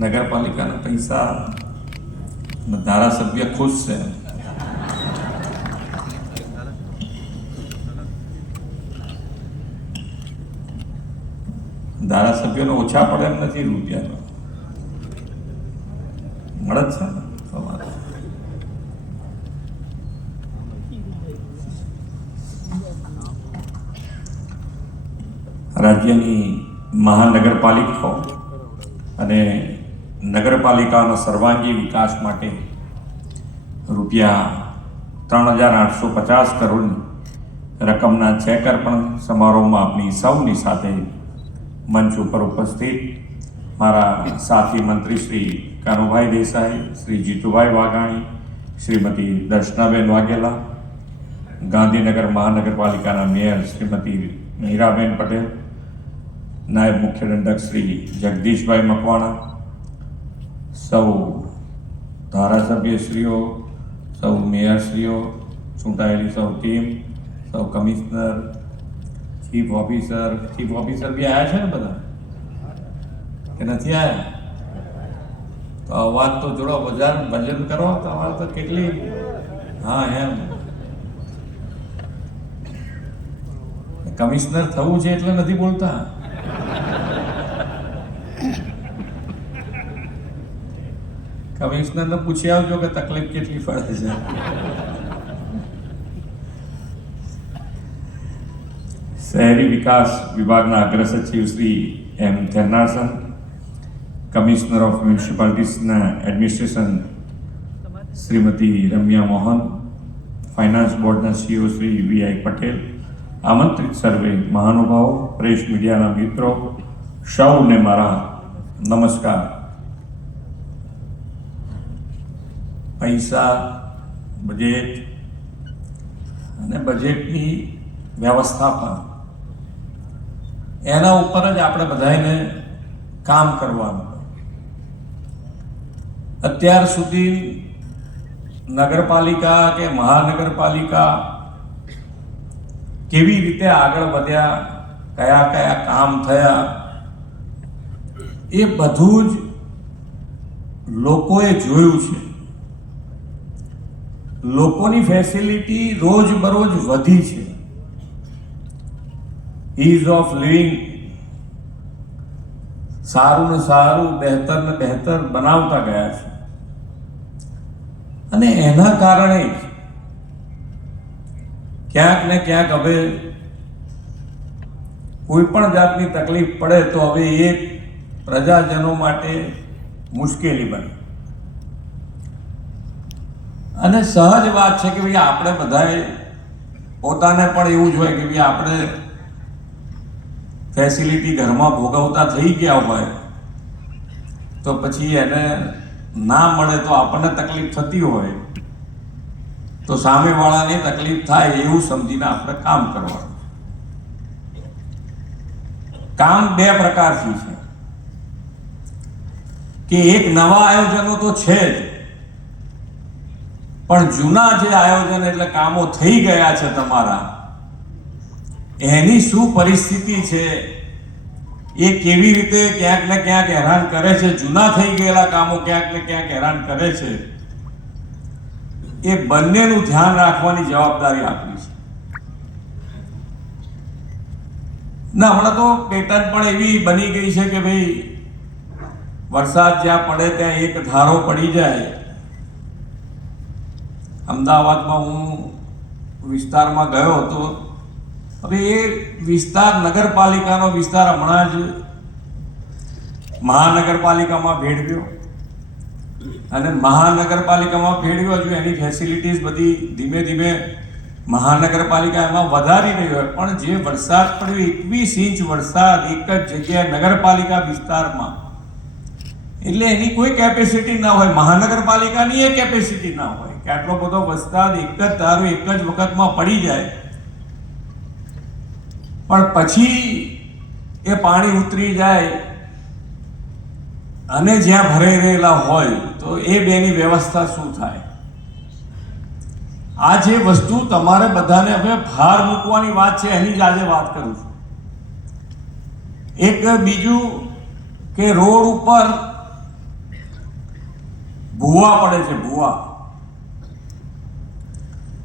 નગરપાલિકાના પૈસા ધારાસભ્ય ખુશ છે. ધારાસભ્યોને ઓછા પડે એમ નથી, રૂપિયાનો મળે જ છે ને તમારે. રાજ્યની મહાનગરપાલિકાઓ અને નગરપાલિકાઓના સર્વાંગી વિકાસ માટે રૂપિયા 3,850 કરોડની રકમના ચેક અર્પણ સમારોહમાં આપણી સૌની સાથે મંચ ઉપર ઉપસ્થિત મારા સાથી મંત્રી શ્રી કાનુભાઈ દેસાઈ, શ્રી જીતુભાઈ વાઘાણી, શ્રીમતી દર્શનાબેન વાઘેલા, ગાંધીનગર મહાનગરપાલિકાના મેયર શ્રીમતી મીરાબેન પટેલ, નાયબ મુખ્ય દંડક શ્રી જગદીશભાઈ મકવાણા, સૌ ધારાસભ્યશ્રીઓ, સૌ મેયરશ્રીઓ, ચૂંટાયેલી સૌ ટીમ, સૌ કમિશનર, ચીફ ઓફિસર બી આવ્યા છે ને બધા કે નથી આવ્યા? તો અવાજ તો જોડો, ભજન કરો તમારે તો કેટલી. હા, એમ કમિશનર થવું છે એટલે નથી બોલતા. કમિશનરને પૂછી આવજો કે તકલીફ કેટલી પડે છે. શહેરી વિકાસ વિભાગના અગ્ર સચિવ શ્રી એમ થેરનારસન, કમિશનર ઓફ મ્યુનિસિપાલિટીઝના એડમિનિસ્ટ્રેશન શ્રીમતી રમ્યા મોહન, ફાઇનાન્સ બોર્ડના સીઓ શ્રી વીઆઈ પટેલ, આમંત્રિત સર્વે મહાનુભાવો, પ્રેસ મીડિયાના મિત્રો, સૌને મારા નમસ્કાર. પૈસા, બજેટ અને બજેટની વ્યવસ્થાપન, એના ઉપર જ આપણે બધાને કામ કરવાનું. અત્યાર સુધી નગરપાલિકા કે મહાનગરપાલિકા કેવી રીતે આગળ વધ્યા, કયા કયા કામ થયા, એ બધું જ લોકોએ જોયું છે. લોકોની ફેસિલિટી રોજબરોજ વધી છે. ઇઝ ઓફ લિવિંગ સારું ને સારું, બહેતર ને બહેતર બનાવતા ગયા છે. અને એના કારણે ક્યાંક ને ક્યાંક હવે કોઈ પણ જાતની તકલીફ પડે તો હવે એ પ્રજાજનો માટે મુશ્કેલી બને. અને સહજ વાત છે કે ભાઈ આપણે બધાએ પોતાને પણ એવું જ હોય કે ભાઈ આપણે ફેસિલિટી ઘરમાં ભોગવતા થઈ ગયા હોય તો પછી એને ના મળે તો આપણને તકલીફ થતી હોય તો સામેવાળાને તકલીફ થાય એવું સમજીને આપણે કામ કરવાનું. કામ બે પ્રકારથી છે કે એક નવા આયોજનો તો છે જ, પણ જૂના જે આયોજન એટલે કામો થઈ ગયા છે તમારા, એની શું પરિસ્થિતિ છે, એ કેવી રીતે ક્યાંક ને ક્યાંક હેરાન કરે છે, જૂના થઈ ગયેલા કામો ક્યાંક ને ક્યાંક હેરાન કરે છે, એ બંનેનું ધ્યાન રાખવાની જવાબદારી આપણી છે. ના, હમણાં તો પેટર્ન પણ એવી બની ગઈ છે કે ભાઈ વરસાદ જ્યાં પડે ત્યાં એક ધારો પડી જાય. અમદાવાદમાં હું વિસ્તારમાં ગયો હતો. હવે એ વિસ્તાર નગરપાલિકાનો વિસ્તાર હમણાં જ મહાનગરપાલિકામાં ભેળવ્યો અને મહાનગરપાલિકામાં ભેળવ્યો. હજુ એની ફેસિલિટીઝ બધી ધીમે ધીમે મહાનગરપાલિકા એમાં વધારી રહી હોય, પણ જે વરસાદ પડ્યો 21 ઇંચ વરસાદ એક જ જગ્યાએ નગરપાલિકા વિસ્તારમાં, એટલે એની કોઈ કેપેસિટી ના હોય, મહાનગરપાલિકાની એ કેપેસિટી ના હોય કે આટલો બધો વરસાદ એક જ ધારો એક જ વખતમાં પડી જાય. પણ પછી એ પાણી ઉતરી જાય અને જ્યાં ભરાઈ રહેલા હોય તો એ બેની વ્યવસ્થા શું થાય? આ જે વસ્તુ તમારે બધાને હવે ભાર મૂકવાની વાત છે, એની જ આજે વાત કરું છું. એક બીજું કે રોડ ઉપર ભૂવા પડે છે, ભૂવા.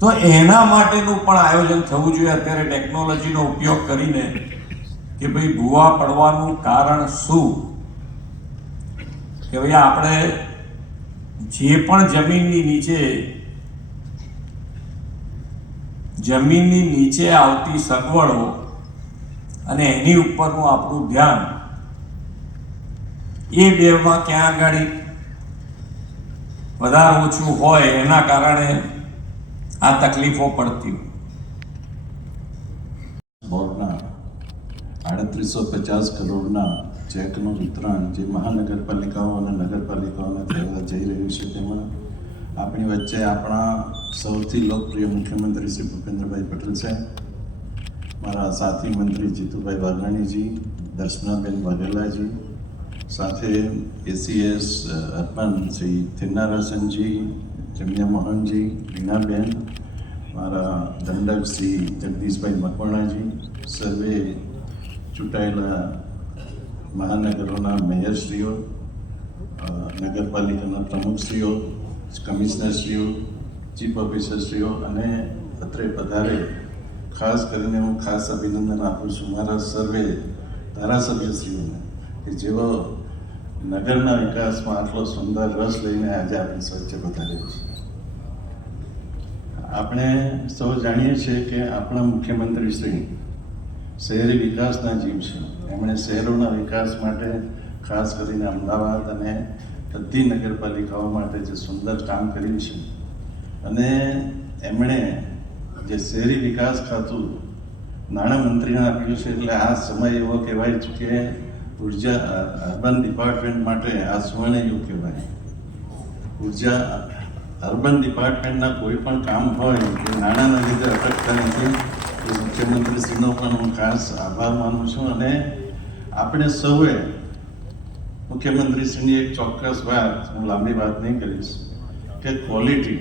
તો એના માટેનું પણ આયોજન થવું જોઈએ અત્યારે ટેકનોલોજીનો ઉપયોગ કરીને કે ભાઈ ભૂવા પડવાનું કારણ શું, કે ભાઈ આપણે જે પણ જમીનની નીચે આવતી સગવડો અને એની ઉપરનું આપણું ધ્યાન એ બેમાં ક્યાં આગળ વધારે ઓછું હોય એના કારણે આ તકલીફો પડતી. બોર્ડના 3850 કરોડના ચેકનું વિતરણ જે મહાનગરપાલિકાઓ અને નગરપાલિકાઓને થવા જઈ રહ્યું છે, તેમાં આપણી વચ્ચે આપણા સૌથી લોકપ્રિય મુખ્યમંત્રી શ્રી ભૂપેન્દ્રભાઈ પટેલ સાહેબ, મારા સાથી મંત્રી જીતુભાઈ વાઘાણીજી, દર્શનાબેન વાઘેલાજી, સાથે એસીએસ અર્પણ શ્રી થિન્નારાસનજી, જમિયા મોહનજી, રીનાબેન, મારા દંડક શ્રી જગદીશભાઈ મકવાણાજી, સર્વે ચૂંટાયેલા મહાનગરોના મેયરશ્રીઓ, નગરપાલિકાના પ્રમુખશ્રીઓ, કમિશનરશ્રીઓ, ચીફ ઓફિસરશ્રીઓ અને અત્રે પધારે ખાસ કરીને હું ખાસ અભિનંદન આપું છું મારા સર્વે ધારાસભ્યશ્રીઓને કે જેઓ નગરના વિકાસમાં આટલો સુંદર રસ લઈને આજે આપણી વચ્ચે પધાર્યા છે. આપણે સૌ જાણીએ છીએ કે આપણા મુખ્યમંત્રી શ્રી શહેરી વિકાસના જીવ છે. એમણે શહેરોના વિકાસ માટે ખાસ કરીને અમદાવાદ અને બધી નગરપાલિકાઓ માટે જે સુંદર કામ કર્યું છે અને એમણે જે શહેરી વિકાસ ખાતું નાણામંત્રીને આપ્યું છે, એટલે આ સમય એવો કહેવાય છે કે ઉર્જા અર્બન ડિપાર્ટમેન્ટ માટે આ સુવર્ણયુગ કહેવાય. ઉર્જા અર્બન ડિપાર્ટમેન્ટના કોઈ પણ કામ હોય કે નાણાંના લીધે અટકતા નથી. એ મુખ્યમંત્રીશ્રીનો પણ હું ખાસ આભાર માનું છું. અને આપણે સૌએ મુખ્યમંત્રીશ્રીની એક ચોક્કસ વાત, હું લાંબી વાત નહીં કરીશ, કે ક્વોલિટી.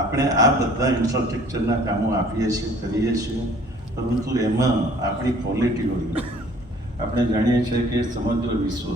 આપણે આ બધા ઇન્ફ્રાસ્ટ્રક્ચરના કામો આપીએ છીએ, કરીએ છીએ, પરંતુ એમાં આપણી ક્વોલિટી હોય. આપણે જાણીએ છીએ કે સમગ્ર વિશ્વ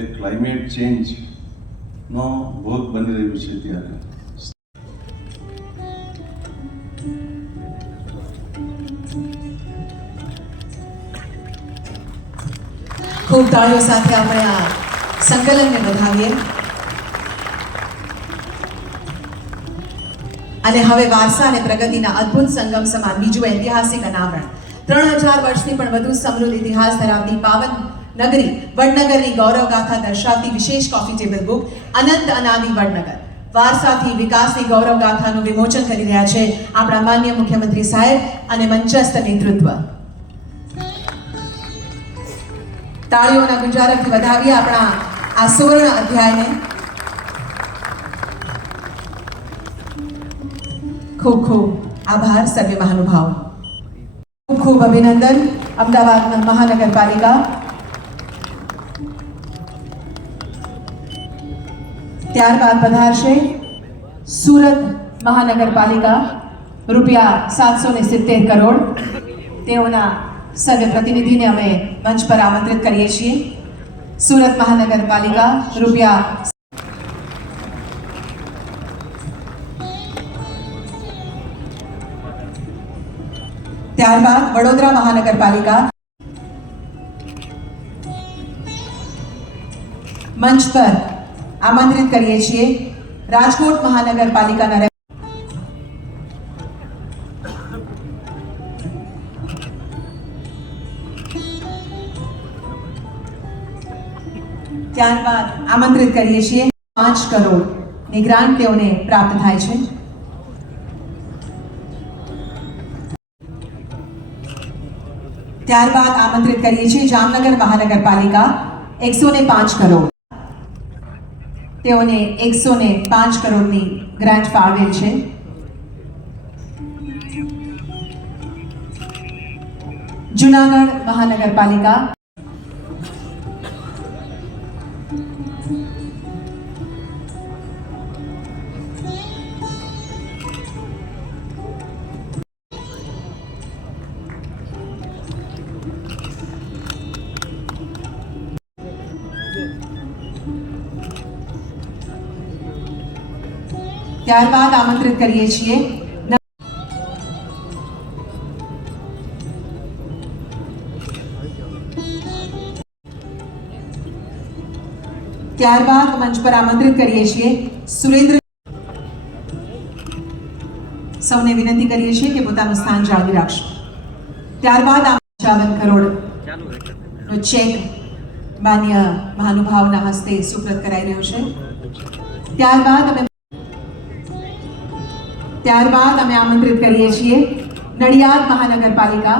એક ક્લાઇમેટ ચેન્જનો ભોગ બની રહ્યું છે. ત્યારે ખૂબ તાળીઓ સાથે આપણે આ સંકલનને વધાવીએ. અને હવે વારસા અને પ્રગતિના અદ્ભુત સંગમ સમાન બીજું ઐતિહાસિક અનાવરણ. 3000 વર્ષથી પણ વધુ સમૃદ્ધ ઇતિહાસ ધરાવતી પાવન નગરી વડનગરની ગૌરવગાથા દર્શાવતી વિશેષ કોફી ટેબલ બુક અનંત અનાદિ વડનગર વારસાથી વિકાસની ગૌરવગાથાનું વિમોચન કરી રહ્યા છે આપણા માન્ય મુખ્યમંત્રી સાહેબ અને મંચસ્થ નેતૃત્વ. તાળીઓના ગુંજારકથી વધાવીએ આપણા આ સુવર્ણ અધ્યાયને. ખૂબ ખૂબ આભાર સર્વે મહાનુભાવો. ખૂબ ખૂબ અભિનંદન અમદાવાદ મહાનગરપાલિકા. ત્યારબાદ પધારશે સુરત મહાનગરપાલિકા, રૂપિયા 770 કરોડ. તેઓના સર્વે પ્રતિનિધિને અમે મંચ પર આમંત્રિત કરીએ છીએ. સુરત મહાનગરપાલિકા રૂપિયા. ત્યારબાદ વડોદરા મહાનગરપાલિકા. મંચ પર આમંત્રિત કરીએ છીએ રાજકોટ મહાનગરપાલિકાના. ત્યારબાદ આમંત્રિત કરીએ છીએ 5 કરોડની ગ્રાન્ટ તેઓને પ્રાપ્ત થાય છે. ત્યારબાદ આમંત્રિત કરીએ છીએ જામનગર મહાનગરપાલિકા 105 કરોડ. તેઓને 105 કરોડની ગ્રાન્ટ ફાળવેલ છે. જૂનાગઢ મહાનગરપાલિકા. ત્યારબાદ આમંત્રિત કરીએ છીએ ત્યારબાદ મંચ પર આમંત્રિત કરીએ છીએ સુરેન્દ્ર સૌને વિનંતી કરીએ છીએ કે પોતાનું સ્થાન જાળવી રાખશે. ત્યારબાદ 55 કરોડનો ચેક માન્ય મહાનુભાવના હસ્તે સુપ્રત કરાઈ રહ્યો છે. ત્યારબાદ અમે આમંત્રિત કરીએ છીએ નડિયાદ મહાનગરપાલિકા